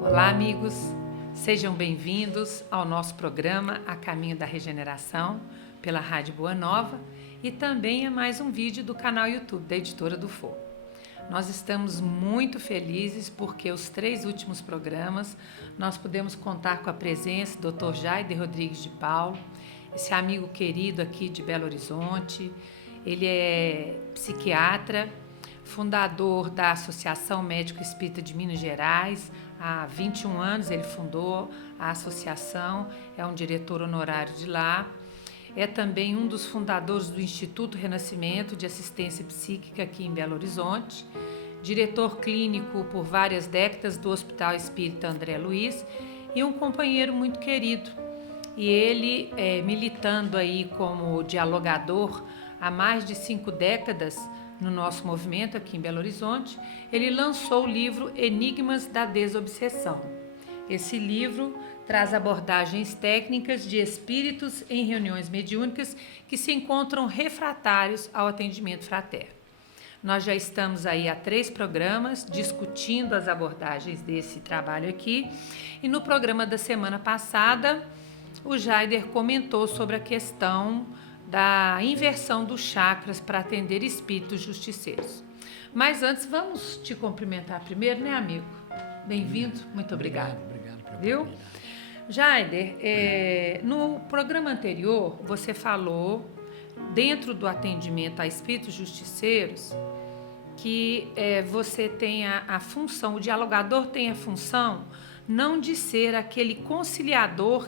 Olá, amigos. Sejam bem-vindos ao nosso programa A Caminho da Regeneração, pela Rádio Boa Nova, e também a mais um vídeo do canal YouTube da Editora do Fogo. Nós estamos muito felizes porque os 3 últimos programas nós pudemos contar com a presença do Dr. Jaider Rodrigues de Paulo, esse amigo querido aqui de Belo Horizonte. Ele é psiquiatra, fundador da Associação Médico Espírita de Minas Gerais. Há 21 anos ele fundou a associação, é um diretor honorário de lá. É também um dos fundadores do Instituto Renascimento de Assistência Psíquica aqui em Belo Horizonte, diretor clínico por várias décadas do Hospital Espírita André Luiz e um companheiro muito querido. E ele, militando aí como dialogador há mais de 5 décadas no nosso movimento aqui em Belo Horizonte, ele lançou o livro Enigmas da Desobsessão. Esse livro traz abordagens técnicas de espíritos em reuniões mediúnicas que se encontram refratários ao atendimento fraterno. Nós já estamos aí há 3 programas discutindo as abordagens desse trabalho aqui, e no programa da semana passada o Jaider comentou sobre a questão da inversão dos chakras para atender espíritos justiceiros. Mas antes, vamos te cumprimentar primeiro, né, amigo? Bem-vindo, muito obrigado. Obrigado pela Viu? Jaider, no programa anterior, você falou, dentro do atendimento a espíritos justiceiros, que você tem a função, o dialogador tem a função não de ser aquele conciliador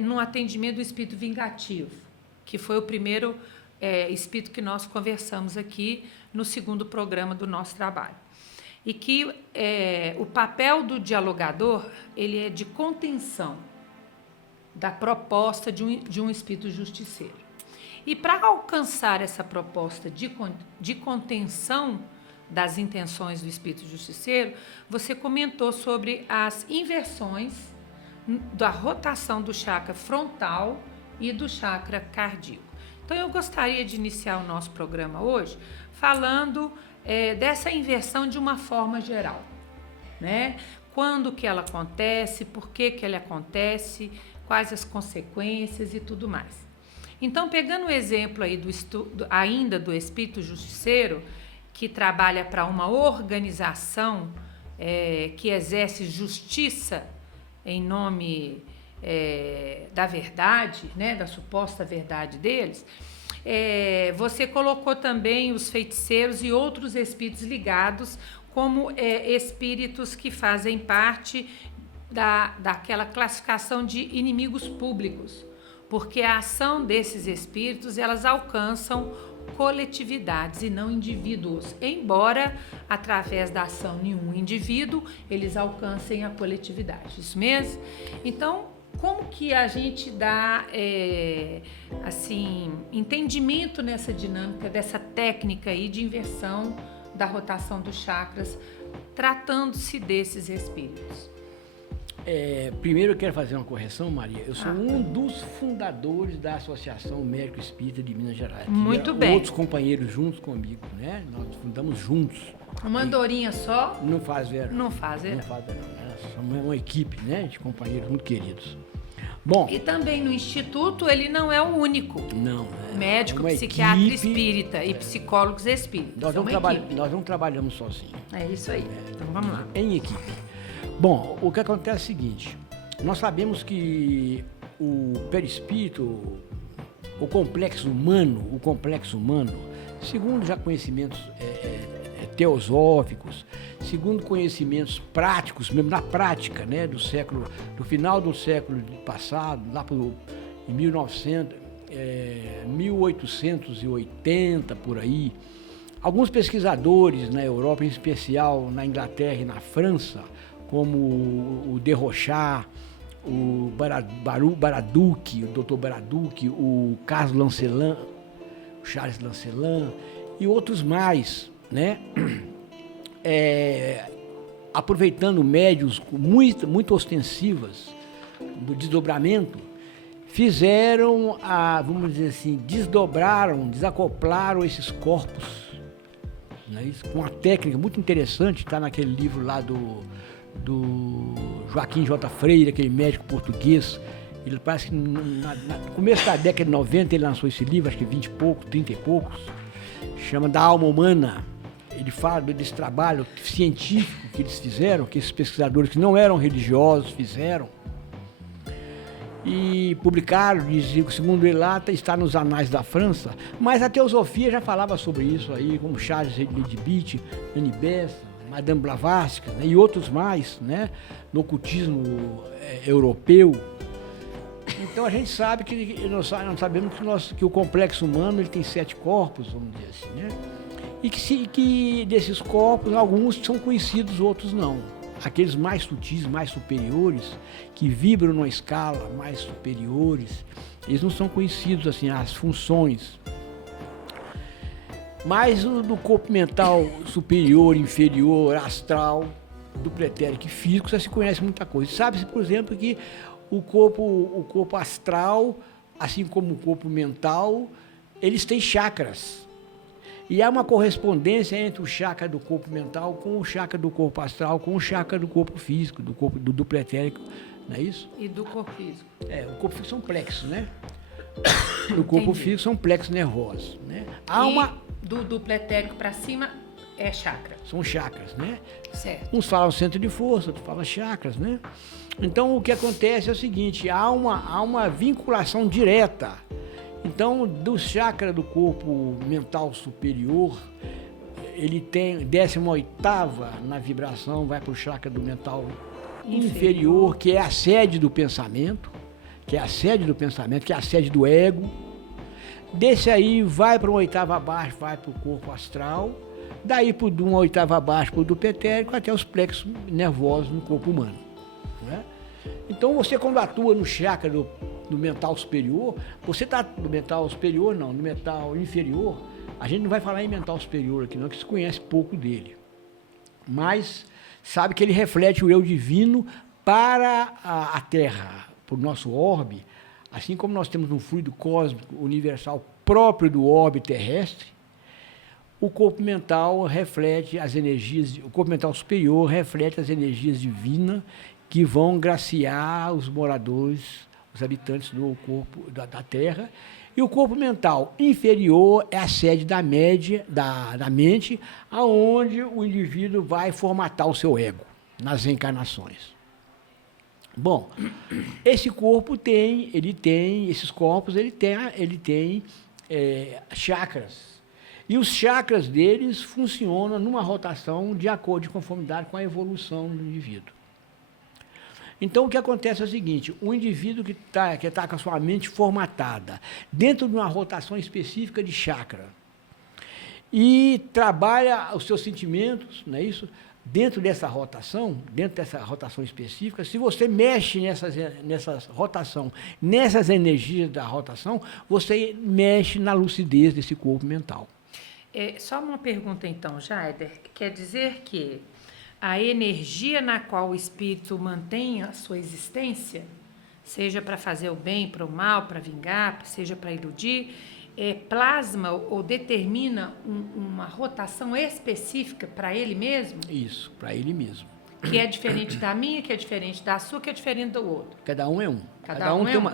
no atendimento do espírito vingativo, que foi o primeiro espírito que nós conversamos aqui no 2º programa do nosso trabalho. E que o papel do dialogador ele é de contenção da proposta de um espírito justiceiro. E para alcançar essa proposta de contenção das intenções do espírito justiceiro, você comentou sobre as inversões da rotação do chakra frontal e do chakra cardíaco. Então, eu gostaria de iniciar o nosso programa hoje falando dessa inversão de uma forma geral, né? Quando que ela acontece, por que que ela acontece, quais as consequências e tudo mais. Então, pegando o exemplo aí ainda do espírito justiceiro, que trabalha para uma organização que exerce justiça em nome da verdade, né, da suposta verdade deles, você colocou também os feiticeiros e outros espíritos ligados como espíritos que fazem parte daquela classificação de inimigos públicos, porque a ação desses espíritos, elas alcançam coletividades e não indivíduos, embora através da ação de um indivíduo eles alcancem a coletividade. Isso mesmo? Então, como que a gente dá entendimento nessa dinâmica, dessa técnica aí de inversão da rotação dos chakras, tratando-se desses espíritos? Primeiro eu quero fazer uma correção, Maria. Eu sou um dos fundadores da Associação Médico Espírita de Minas Gerais. Muito bem. Outros companheiros juntos comigo, né? Nós fundamos juntos. Uma andorinha só? Não faz verão. Não faz verão. Não faz verão, né? Somos uma equipe, né, de companheiros muito queridos. Bom, e também no Instituto ele não é o único. Não. Médico, uma psiquiatra equipe, espírita e psicólogos espíritas. Nós não trabalhamos sozinhos. É isso aí. Então vamos lá. Em equipe. Bom, o que acontece é o seguinte: nós sabemos que o perispírito, o complexo humano, segundo já conhecimentos teosóficos, segundo conhecimentos práticos, mesmo na prática, né, do final do século passado, lá em 1880, por aí, alguns pesquisadores na Europa, em especial na Inglaterra e na França, como o de Rochat, o Baraduc, o Dr. Baraduc, o Charles Lancelin e outros mais, né? Aproveitando médios muito ostensivas do desdobramento, fizeram, vamos dizer assim, desacoplaram esses corpos, né, isso, com uma técnica muito interessante, está naquele livro lá do Joaquim J. Freire, aquele médico português. Ele parece que no começo da década de 90 ele lançou esse livro, acho que 20 e poucos, 30 e poucos, chama Da Alma Humana. Ele fala desse trabalho científico que eles fizeram, que esses pesquisadores que não eram religiosos fizeram, e publicaram, diziam que segundo ele lá está nos anais da França, mas a teosofia já falava sobre isso aí, como Charles Ledibit, Annie Besant, Madame Blavatsky, né, e outros mais, né, no ocultismo europeu. Então a gente sabe nós sabemos que o complexo humano ele tem 7 corpos, vamos dizer assim, né? E que desses corpos, alguns são conhecidos, outros não. Aqueles mais sutis, mais superiores, que vibram numa escala mais superiores, eles não são conhecidos, assim, as funções. Mas o do corpo mental superior, inferior, astral, do pretérico e físico, já se conhece muita coisa. Sabe-se, por exemplo, que o corpo astral, assim como o corpo mental, eles têm chakras. E há uma correspondência entre o chakra do corpo mental com o chakra do corpo astral, com o chakra do corpo físico, do pretérico, não é isso? E do corpo físico? O corpo físico são plexos, né? No corpo físico são plexos nervosos, né? Do pretérico para cima é chakra? São chakras, né? Certo. Uns falam centro de força, outros falam chakras, né? Então o que acontece é o seguinte, há uma vinculação direta. Então, do chakra do corpo mental superior, ele tem 18ª na vibração, vai para o chakra do mental inferior, que é a sede do pensamento, que é a sede do ego. Desse aí vai para uma 8ª abaixo, vai para o corpo astral, daí de uma 8ª abaixo para o do pretérico até os plexos nervosos no corpo humano, né? Então você, quando atua no chakra do mental superior, você está no mental superior, não, no mental inferior. A gente não vai falar em mental superior aqui não, que se conhece pouco dele, mas sabe que ele reflete o eu divino para a Terra, para o nosso orbe, assim como nós temos um fluido cósmico universal próprio do orbe terrestre. O corpo mental reflete as energias, o corpo mental superior reflete as energias divinas que vão graciar os moradores, os habitantes do corpo da Terra. E o corpo mental inferior é a sede da mente, aonde o indivíduo vai formatar o seu ego nas reencarnações. Bom, esse corpo esses corpos tem chakras. E os chakras deles funcionam numa rotação de acordo, de conformidade com a evolução do indivíduo. Então, o que acontece é o seguinte, o indivíduo que está com a sua mente formatada dentro de uma rotação específica de chakra e trabalha os seus sentimentos, não é isso? Dentro dessa rotação específica, se você mexe nessas rotação, nessas energias da rotação, você mexe na lucidez desse corpo mental. Só uma pergunta então, Jaider, quer dizer que a energia na qual o espírito mantém a sua existência, seja para fazer o bem, para o mal, para vingar, seja para iludir, plasma ou determina uma rotação específica para ele mesmo? Isso, para ele mesmo. Que é diferente da minha, que é diferente da sua, que é diferente do outro. Cada um é um.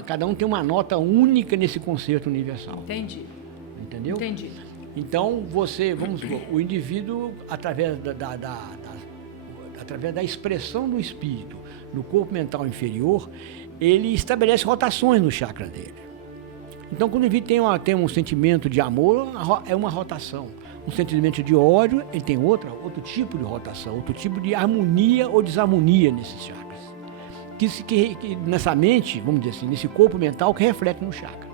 Cada um tem uma nota única nesse concerto universal. Entendi. Entendeu? Entendi. Então, vamos supor, o indivíduo, através da expressão do espírito no corpo mental inferior, ele estabelece rotações no chakra dele. Então, quando o indivíduo tem um sentimento de amor, é uma rotação. Um sentimento de ódio, ele tem outro tipo de rotação, outro tipo de harmonia ou desarmonia nesses chakras. Que nessa mente, vamos dizer assim, nesse corpo mental que reflete no chakra.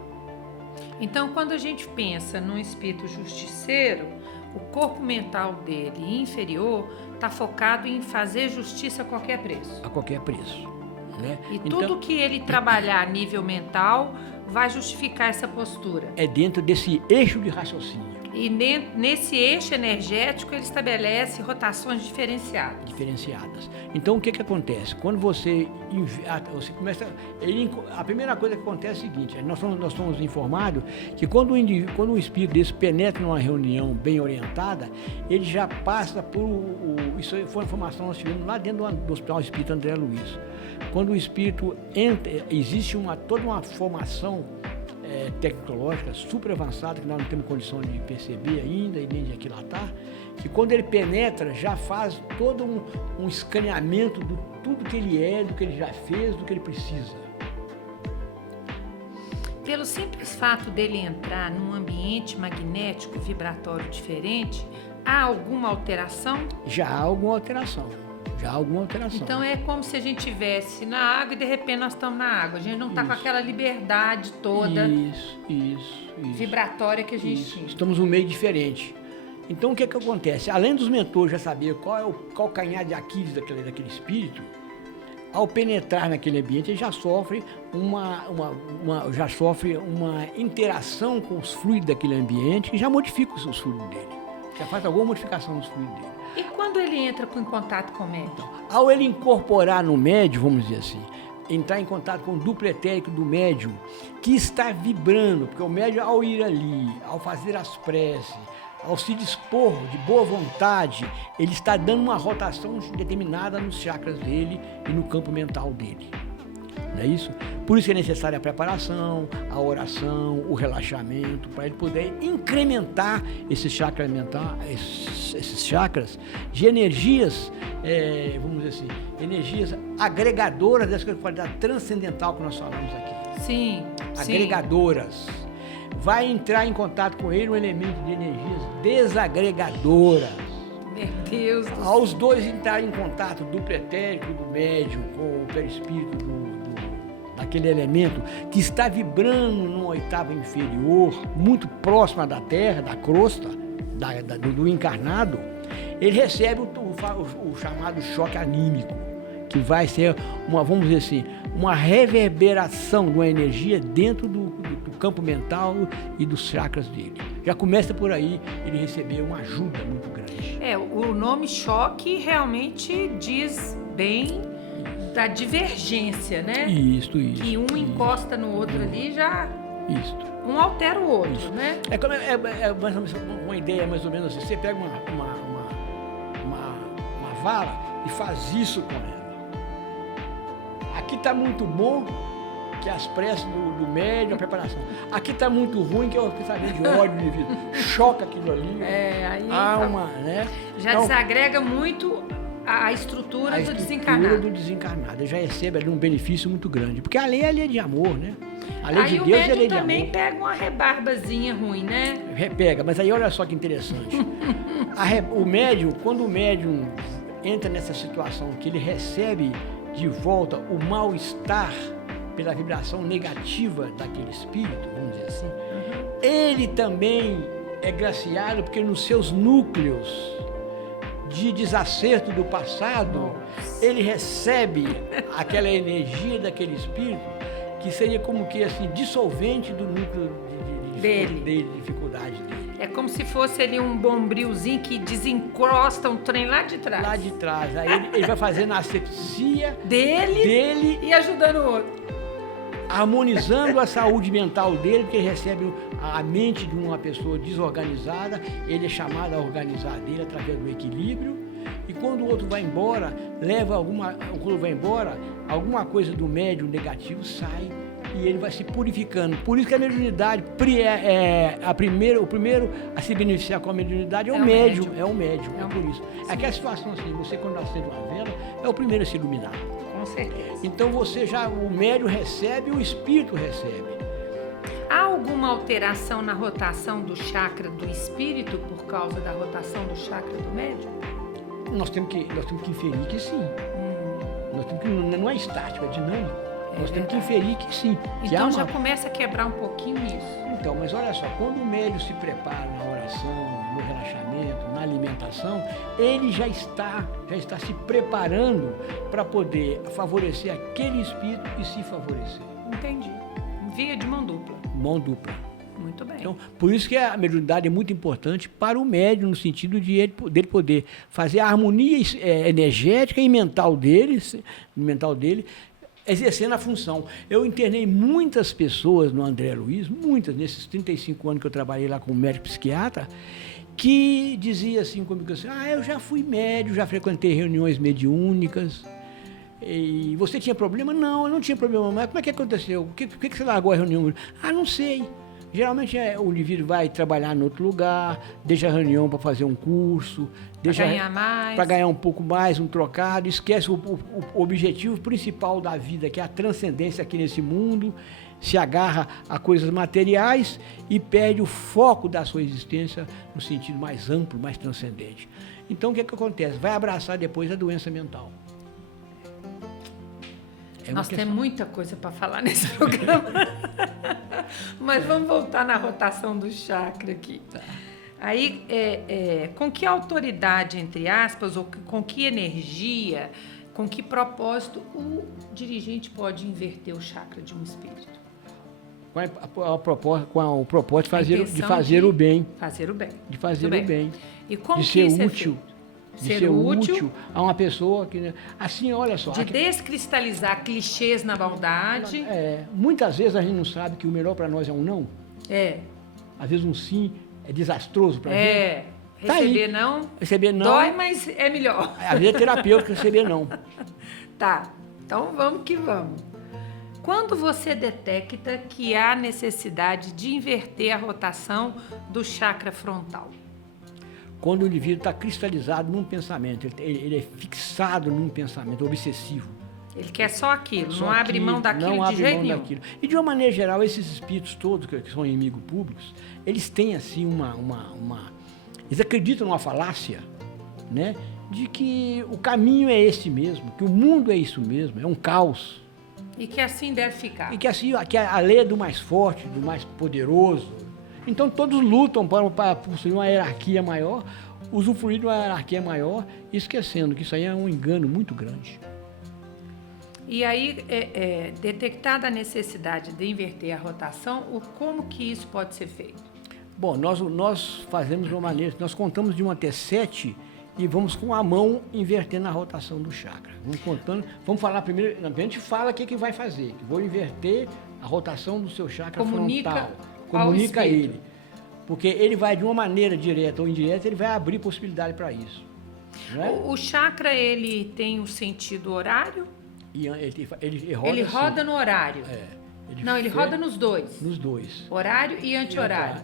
Então, quando a gente pensa num espírito justiceiro, o corpo mental dele inferior está focado em fazer justiça a qualquer preço. A qualquer preço. Né? E tudo que ele trabalhar a nível mental vai justificar essa postura. É dentro desse eixo de raciocínio. E nesse eixo energético ele estabelece rotações diferenciadas. Então o que acontece? Quando você começa, a primeira coisa que acontece é o seguinte: nós somos informados que quando o espírito desse penetra numa reunião bem orientada, ele já passa por isso foi uma informação que nós tivemos lá dentro do Hospital Espírita André Luiz. Quando o espírito entra, existe toda uma formação tecnológica super avançada que nós não temos condição de perceber ainda e nem de aquilatar, que quando ele penetra já faz todo um escaneamento de tudo que ele é, do que ele já fez, do que ele precisa. Pelo simples fato dele entrar num ambiente magnético vibratório diferente, há alguma alteração? Já há alguma alteração. Então é como se a gente estivesse na água e de repente nós estamos na água. A gente não está com aquela liberdade toda vibratória que a gente tinha. Estamos num meio diferente. Então o que acontece? Além dos mentores já saber qual é o calcanhar de Aquiles daquele espírito, ao penetrar naquele ambiente ele já sofre uma interação com os fluidos daquele ambiente e já modifica os fluidos dele. Já faz alguma modificação nos fluidos dele. E quando ele entra em contato com o médium? Então, ao ele incorporar no médium, vamos dizer assim, entrar em contato com o duplo etérico do médium, que está vibrando, porque o médium, ao ir ali, ao fazer as preces, ao se dispor de boa vontade, ele está dando uma rotação determinada nos chakras dele e no campo mental dele. Não é isso? Por isso que é necessária a preparação, a oração, o relaxamento, para ele poder incrementar esses chakras mentais, esses chakras de energias, vamos dizer assim, energias agregadoras dessa qualidade transcendental que nós falamos aqui. Sim. Agregadoras. Sim. Vai entrar em contato com ele um elemento de energias desagregadoras. Meu Deus do céu. Aos dois entrarem em contato, o duplo etérico do médium com o perispírito daquele elemento que está vibrando numa oitava inferior, muito próxima da Terra, da crosta, do encarnado, ele recebe o chamado choque anímico, que vai ser vamos dizer assim, uma reverberação de uma energia dentro do campo mental e dos chakras dele. Já começa por aí ele receber uma ajuda muito grande. O nome choque realmente diz bem da divergência, né? Isso. Que um encosta no outro ali já... Isso. Um altera o outro, né? Mais ou menos uma ideia mais ou menos assim. Você pega uma vara e faz isso com ela. Aqui está muito bom, que é as preces do médium, a preparação. Aqui está muito ruim, que é o pensamento de ódio de vida. Choca aquilo ali. Aí né? Já então, desagrega muito a estrutura do desencarnado. Ele já recebe ali um benefício muito grande. Porque a lei é de amor, né? A lei aí de Deus é lei de amor. Aí o médium também pega uma rebarbazinha ruim, né? Pega, mas aí olha só que interessante. O médium, quando o médium entra nessa situação que ele recebe de volta o mal-estar pela vibração negativa daquele espírito, vamos dizer assim, ele também é graciado porque nos seus núcleos de desacerto do passado, ele recebe aquela energia daquele espírito que seria como que assim, dissolvente do núcleo de dificuldade dele. É como se fosse ali um bombrilzinho que desencrosta um trem lá de trás. Lá de trás. Aí ele vai fazendo a asepsia dele e ajudando o outro. Harmonizando a saúde mental dele, porque ele recebe a mente de uma pessoa desorganizada, ele é chamado a organizar dele através do equilíbrio, e quando o outro vai embora, alguma coisa do médium negativo sai e ele vai se purificando. Por isso que a mediunidade, o primeiro a se beneficiar com a mediunidade é o médium. É por isso. Aquela situação assim, você quando acende uma vela, é o primeiro a se iluminar. Com certeza. Então o médium recebe, o espírito recebe. Há alguma alteração na rotação do chakra do espírito por causa da rotação do chakra do médium? Nós temos que inferir que sim. Não é estático, é dinâmico. Nós temos que inferir que sim. Então já começa a quebrar um pouquinho isso. Então, mas olha só, quando o médium se prepara na oração, no relaxamento, na alimentação, ele já está se preparando para poder favorecer aquele espírito e se favorecer. Entendi. Via de mão dupla. Mão dupla. Muito bem. Então, por isso que a mediunidade é muito importante para o médium, no sentido de dele poder fazer a harmonia energética e mental dele, exercendo a função. Eu internei muitas pessoas no André Luiz, muitas, nesses 35 anos que eu trabalhei lá como médico psiquiatra, que dizia assim comigo assim, eu já fui médium, já frequentei reuniões mediúnicas, e você tinha problema? Não, eu não tinha problema, mas como é que aconteceu? Por que você largou a reunião? Não sei. Geralmente o indivíduo vai trabalhar em outro lugar, deixa a reunião para fazer um curso, para ganhar um pouco mais, um trocado, esquece o objetivo principal da vida, que é a transcendência aqui nesse mundo, se agarra a coisas materiais e perde o foco da sua existência no sentido mais amplo, mais transcendente. Então o que acontece? Vai abraçar depois a doença mental. Nós temos muita coisa para falar nesse programa. Mas vamos voltar na rotação do chakra aqui. Tá. Aí, com que autoridade, entre aspas, ou com que energia, com que propósito o dirigente pode inverter o chakra de um espírito? Com o propósito de fazer o bem. Fazer o bem. De fazer o bem. E como de ser isso útil. De ser útil a uma pessoa que... Assim, olha só... De descristalizar clichês na maldade. Muitas vezes a gente não sabe que o melhor para nós é um não. Às vezes um sim é desastroso para a gente. Receber não dói, mas é melhor. Às vezes é terapêutico receber não. Tá, então vamos que vamos. Quando você detecta que há necessidade de inverter a rotação do chakra frontal? Quando o indivíduo está cristalizado num pensamento, ele é fixado num pensamento obsessivo. Ele quer só aquilo, não abre mão daquilo de jeito nenhum. E de uma maneira geral, esses espíritos todos que são inimigos públicos, eles têm assim eles acreditam numa falácia, né, de que o caminho é esse mesmo, que o mundo é isso mesmo, é um caos. E que assim deve ficar. E que assim, que a lei é do mais forte, do mais poderoso. Então todos lutam para possuir uma hierarquia maior, usufruir de uma hierarquia maior, esquecendo que isso aí é um engano muito grande. E aí, detectada a necessidade de inverter a rotação, como que isso pode ser feito? Bom, nós fazemos de uma maneira, nós contamos de 1 até 7 e vamos com a mão invertendo a rotação do chakra. Vamos contando, vamos falar primeiro, a gente fala o que vai fazer, que vou inverter a rotação do seu chakra frontal. Comunica ele. Porque ele vai, de uma maneira direta ou indireta, ele vai abrir possibilidade para isso. Né? O chakra, ele tem um sentido horário? E ele roda no horário? Ele roda nos dois? Nos dois. Horário e anti-horário.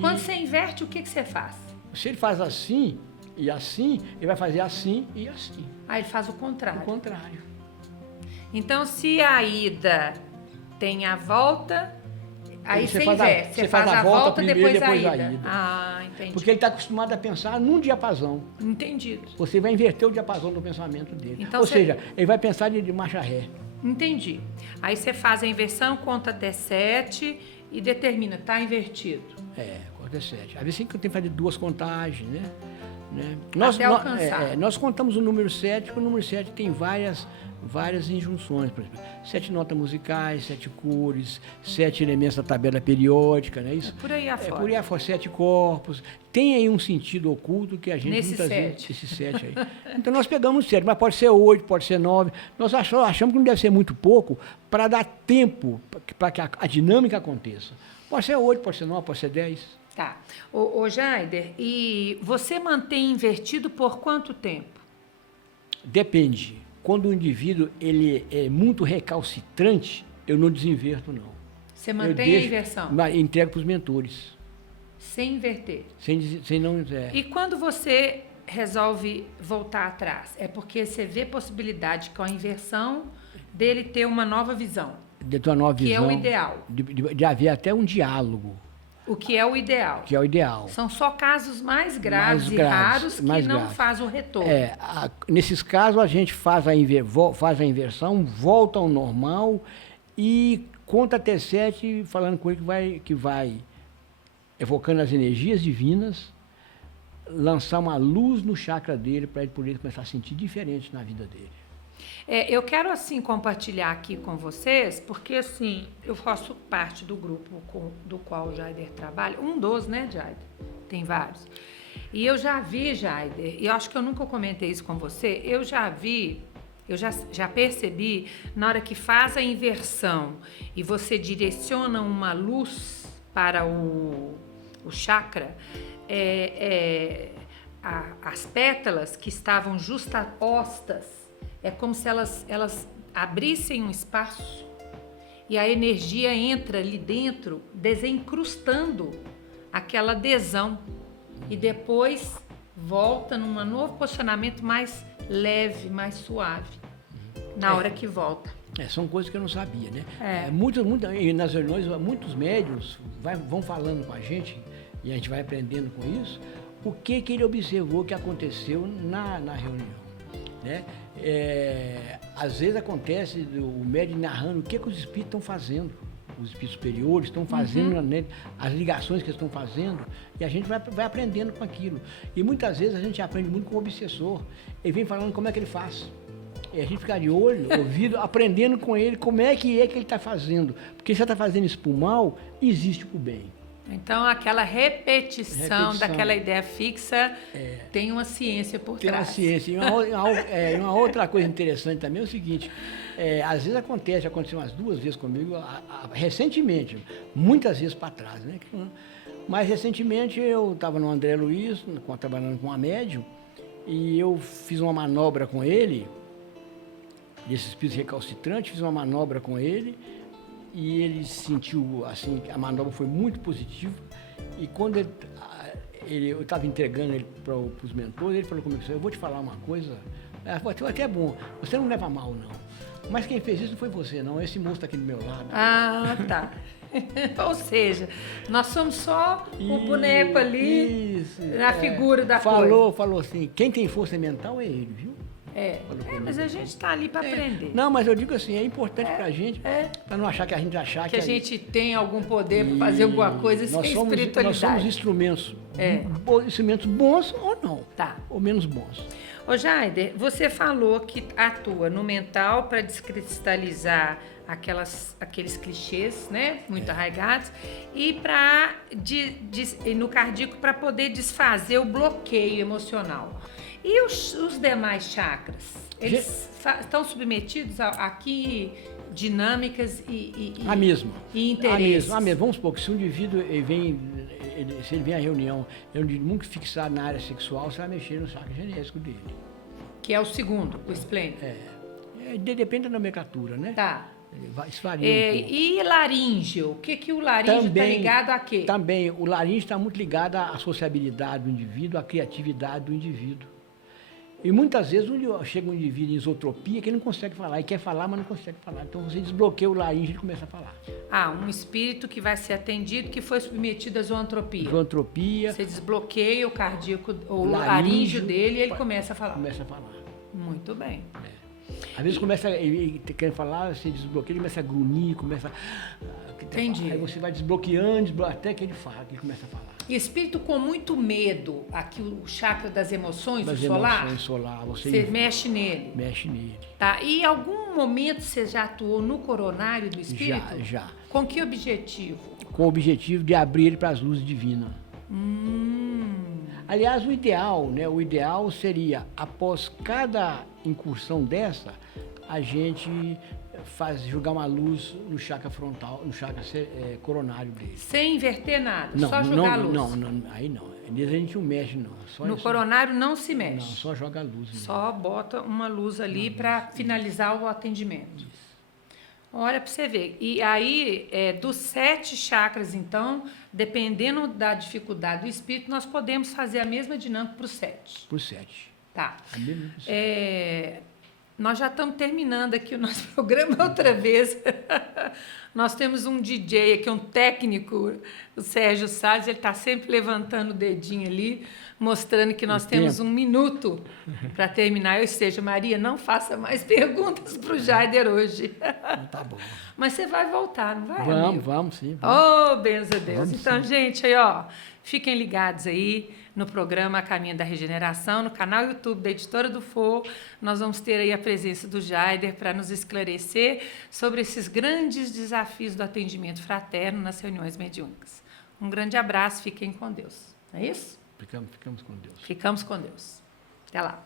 Quando você inverte, o que você faz? Se ele faz assim e assim, ele vai fazer assim e assim. Ele faz o contrário. O contrário. Então, se a ida tem a volta... Aí você inverte, você faz a volta primeiro, depois a ida. Entendi. Porque ele está acostumado a pensar num diapasão. Entendido. Você vai inverter o diapasão do pensamento dele. Então, seja, ele vai pensar de marcha ré. Entendi. Aí você faz a inversão, conta até 7 e determina, está invertido. Conta até 7. Às vezes tem que fazer 2 contagens, né? Até alcançar. Nós contamos o número 7, porque o número 7 tem várias injunções, por exemplo, 7 notas musicais, 7 cores, 7 elementos da tabela periódica, não é isso? Por aí afora. Por aí afora, 7 corpos. Tem aí um sentido oculto que a gente muitas vezes... Esse 7 aí. Então nós pegamos 7, mas pode ser 8, pode ser 9. Nós achamos que não deve ser muito pouco para dar tempo para que a dinâmica aconteça. Pode ser 8, pode ser 9, pode ser 10. Tá. Ô Jaider, e você mantém invertido por quanto tempo? Depende. Quando o indivíduo ele é muito recalcitrante, eu não desinverto, não. Você mantém a inversão? Entrego para os mentores. Sem inverter? Sem não... E quando você resolve voltar atrás? É porque você vê possibilidade com a inversão dele ter uma nova visão. De ter uma nova visão. Que é o ideal. De haver até um diálogo. O que é o ideal. Que é o ideal. São só casos mais graves e raros que não fazem o retorno. Nesses casos, a gente faz a inversão, volta ao normal e conta até 7, falando com ele que vai evocando as energias divinas, lançar uma luz no chakra dele para ele poder começar a sentir diferente na vida dele. Eu quero, assim, compartilhar aqui com vocês, porque, assim, eu faço parte do grupo do qual o Jaider trabalha. Um dos, né, Jaider? Tem vários. E eu já vi, Jaider, e eu acho que eu nunca comentei isso com você, eu já percebi, na hora que faz a inversão e você direciona uma luz para o chakra, as pétalas que estavam justapostas, é como se elas abrissem um espaço e a energia entra ali dentro, desencrustando aquela adesão e depois volta num novo posicionamento mais leve, mais suave, na hora que volta. São coisas que eu não sabia, né? É. E nas reuniões, muitos médiuns vão falando com a gente, e a gente vai aprendendo com isso, o que ele observou que aconteceu na reunião, né? Às vezes acontece o médium narrando o que os espíritos estão fazendo, os espíritos superiores estão fazendo, né, as ligações que eles estão fazendo, e a gente vai aprendendo com aquilo. E muitas vezes a gente aprende muito com o obsessor, ele vem falando como é que ele faz. E a gente fica de olho, ouvido, aprendendo com ele como é que ele está fazendo. Porque se você está fazendo isso para o mal, existe para o bem. Então, aquela repetição daquela ideia fixa tem uma ciência por trás. Tem uma ciência. E uma outra coisa interessante também é o seguinte, às vezes aconteceu umas 2 vezes comigo, recentemente, muitas vezes para trás, né? Mas recentemente eu estava no André Luiz, trabalhando com uma médium, e eu fiz uma manobra com ele, desse espírito recalcitrante, fiz uma manobra com ele, e ele sentiu, assim, a manobra foi muito positiva, e quando eu estava entregando ele para os mentores, ele falou comigo, eu vou te falar uma coisa, até é bom, você não leva mal, não, mas quem fez isso não foi você, não, esse moço está aqui do meu lado. Ah, tá. Ou seja, nós somos só o boneco ali, na figura da coisa. Falou assim, quem tem força mental é ele, viu? Mas a gente está ali para aprender. Não, mas eu digo assim, é importante para a gente, para não achar que a gente que a gente tem algum poder para fazer alguma coisa sem espiritualidade. Nós somos instrumentos bons ou não, ou menos bons. Ô Jaider, você falou que atua no mental para descristalizar aqueles clichês, né, muito arraigados, e no cardíaco para poder desfazer o bloqueio emocional. E os demais chakras, eles estão submetidos a que dinâmicas e interesses? A mesma. Vamos supor que se um indivíduo se ele vem à reunião, é um indivíduo muito fixado na área sexual, você vai mexer no chakra genésico dele. Que é o segundo, o esplêndido. Depende da nomenclatura, né? Tá. Isso varia um pouco. E laríngeo? O que o laríngeo está ligado a quê? Também, o laríngeo está muito ligado à sociabilidade do indivíduo, à criatividade do indivíduo. E muitas vezes chega um indivíduo em isotropia que ele não consegue falar, ele quer falar, mas não consegue falar. Então você desbloqueia o laríngeo e ele começa a falar. Um espírito que vai ser atendido que foi submetido à zoantropia. Zoantropia. Você desbloqueia o cardíaco, o laríngeo dele e ele começa a falar. Começa a falar. Muito bem. Às vezes ele quer falar, você desbloqueia, ele começa a grunhir, Entendi. Aí você vai desbloqueando, até que ele começa a falar. E espírito com muito medo, aqui o chakra das emoções, o solar? Emoções solar. Você mexe nele? Mexe nele. Tá. E em algum momento você já atuou no coronário do espírito? Já. Com que objetivo? Com o objetivo de abrir ele para as luzes divinas. Aliás, o ideal seria, após cada incursão dessa, a gente jogar uma luz no chakra frontal, no chakra coronário dele. Sem inverter nada, só jogar a luz? Não, aí não. Nele a gente não mexe, não. No coronário não se mexe? Não, só joga a luz. Só bota uma luz ali para finalizar o atendimento. Isso. Olha para você ver. E aí, dos 7 chakras, então, dependendo da dificuldade do espírito, nós podemos fazer a mesma dinâmica para os 7. Para os 7. Tá. A mesma para os 7. Nós já estamos terminando aqui o nosso programa outra vez. Nós temos um DJ aqui, um técnico, o Sérgio Salles, ele está sempre levantando o dedinho ali, mostrando que nós temos 1 minuto para terminar. Ou seja, Maria, não faça mais perguntas para o Jaider hoje. Tá bom. Mas você vai voltar, não vai, Vamos, amigo? vamos sim. Vamos. Oh, benza a Deus. Vamos, Então, sim. gente, aí, ó, fiquem ligados aí no programa A Caminho da Regeneração, no canal YouTube da Editora do For. Nós vamos ter aí a presença do Jaider para nos esclarecer sobre esses grandes desafios do atendimento fraterno nas reuniões mediúnicas. Um grande abraço, fiquem com Deus. Não é isso? Ficamos com Deus. Ficamos com Deus. Até lá.